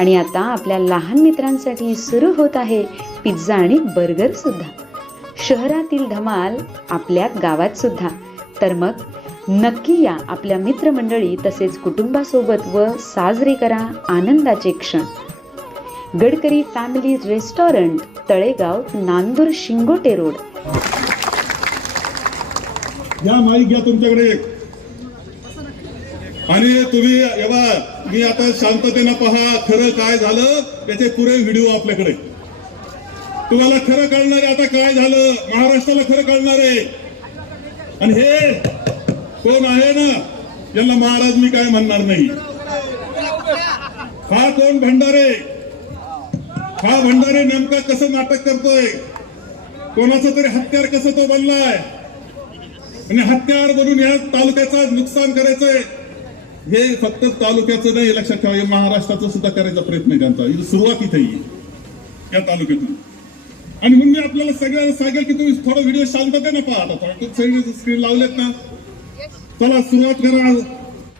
आणि आता आपल्या लहान मित्रांसाठी सुरू होत आहे पिझ्झा आणि बर्गर सुद्धा. शहरातील धमाल आपल्या गावात सुद्धा. तर मग नक्की या आपल्या मित्रमंडळी तसेच कुटुंबासोबत व साजरे करा आनंदाचे क्षण. Gadkari family restaurant Talegaon Nandur Shingote road. या माईक घ्या तुमच्याकडे आणि तुम्ही एव्हा मी आता शांततेनं पहा खरं काय झालं त्याचे पुरे व्हिडिओ आपल्याकडे. तुम्हाला खरं कळणार आहे आता काय झालं? महाराष्ट्राला खरं कळणार आहे. आणि हे कोण आहे ना यांना महाराज मी काय म्हणणार नाही. हा कोण भंडारे? हा भंडारे नेमका कसं नाटक करतोय? कोणाचं तरी हत्यार कसं तो बनलाय? आणि हत्यार बनून या तालुक्याचं नुकसान करायचंय? हे फक्त तालुक्याचं नाही लक्षात ठेवा हे महाराष्ट्राचा सुद्धा करायचा प्रयत्न आहे त्यांचा ही सुरुवात इथे आहे, या तालुक्यातून. आणि म्हणून मी आपल्याला सगळ्यांना सांगेल की तुम्ही थोडा व्हिडिओ शांततेने पहा आता स्क्रीन लावलेत ना. चला सुरुवात करा.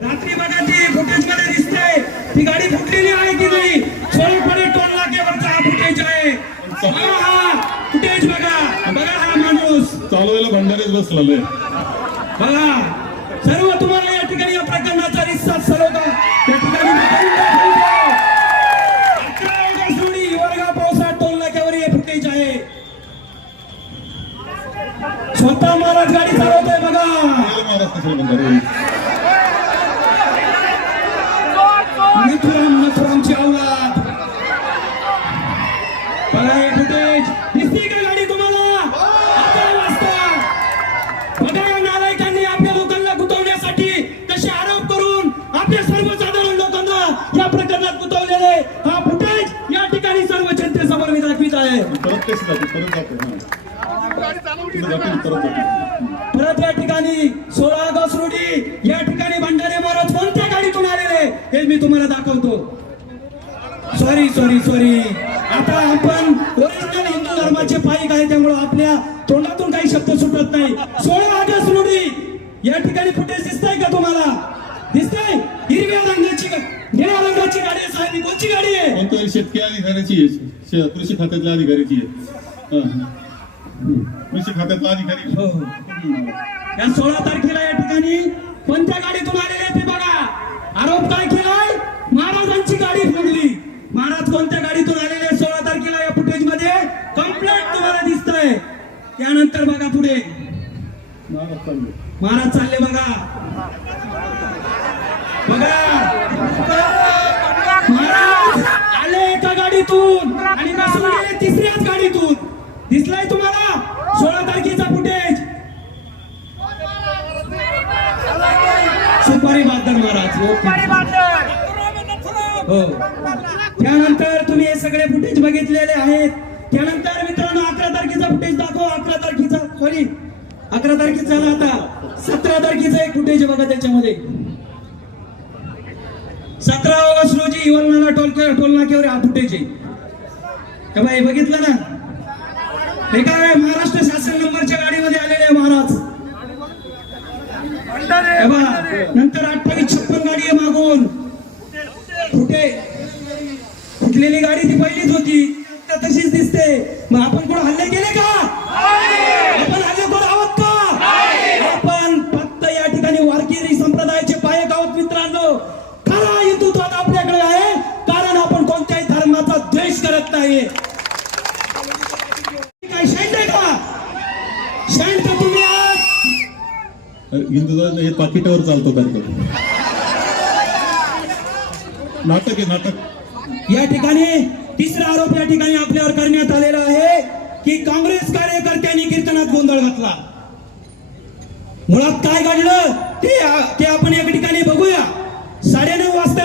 रात्री बघा ती फुटेजमध्ये दिसते. ती गाडी फुटलेली आहे की नाही? सोळीपणे टोल नाक्यावरचा हा फुटेज आहे. हा फुटेज बघा. बघा हा माणूस. चालवायला भंडारेच बसलेलं बघा. महाराज गाडी चालवतोय बघा. महाराज कशाला नथुराम नथुरामची औलाद बघा फुटेज. दिसते का गाडी तुम्हाला वाजता. बघा या नालायकांनी आपल्या लोकांना गुतवण्यासाठी कसे आरोप करून आपल्या सर्वसाधारण लोकांना या प्रकरणात गुतवलेले हा फुटेज या ठिकाणी सर्व जनतेसमोर मी दाखवित आहे. परत या ठिकाणी सोळा ऑगस्ट रोजी या ठिकाणी भंडारे महाराज कोणत्या गाडीतून आलेले हे मी तुम्हाला दाखवतो. सॉरी सॉरी सॉरी आता आपण ओरिजिनल हिंदू धर्माचे पाईक आहे त्यामुळे आपल्या तोंडातून काही शब्द सुटत नाही. सोळा ऑगस्ट रोजी या ठिकाणी फुटेज दिसतंय का तुम्हाला? दिसतंय? हिरव्या रंगाची निळ्या रंगाची गाडी आहे साहेब. कोणची गाडी आहे? शेतकरी अधिकाऱ्याची आहे कृषी खात्यातल्या अधिकाऱ्याची आहे. कृषी खात्यातला अधिकारी. हो, हो. या सोळा तारखेला या ठिकाणी कोणत्या गाडीतून आलेले ते बघा. आरोप काय केलाय? महाराजांची गाडी फोडली. महाराज कोणत्या गाडीतून आलेले सोळा तारखेला या फुटेजमध्ये कम्प्लेट तुम्हाला दिसतंय. त्यानंतर बघा पुढे. महाराज चालले. बघा. बघा. महाराज आले एका गाडीतून आणि तिसऱ्याच गाडीतून. दिसलाय तुम्हाला सोळा तारखेचा फुटेज सुपारी बादर महाराज ओके. हो. त्यानंतर तुम्ही हे सगळे फुटेज बघितलेले आहेत. त्यानंतर मित्रांनो अकरा तारखेचा फुटेज दाखवा. अकरा तारखेचा सॉरी अकरा तारखेचा झाला आता. सतरा तारखेचा एक फुटेज बघा त्याच्यामध्ये. सतरा ऑगस्ट रोजी इवलनाला टोल टोल नाक्यावर हा फुटेज आहे. हे बघितलं ना? हे काय महाराष्ट्र शासन नंबरच्या गाडीमध्ये आलेले आहे महाराज हे बघा, नंतर अठ्ठावीस छप्पन गाडी आहे मागून. कुठे? फुटलेली गाडी ती पहिलीच होती. आता तशीच दिसते. मग आपण कोण हल्ले केले का? आपण हल्ले कोण आहोत का? आपण फक्त या ठिकाणी वारकरी संप्रदायाचे पायक आहोत मित्रांनो. खरा हिंदुत्वात आपल्याकडे आहे. कारण आपण कोणत्याही धर्माचा द्वेष करत नाही हिंदू हे पाकिटावर चालतो कार्यक्रम. नाटक आहे नाटक. या ठिकाणी तिसरा आरोप या ठिकाणी आपल्यावर करण्यात आलेला आहे की काँग्रेस कार्यकर्त्यांनी कीर्तनात गोंधळ घातला. मुळात काय घडलं ते ते आपण या ठिकाणी बघूया. साडेनऊ वाजताचा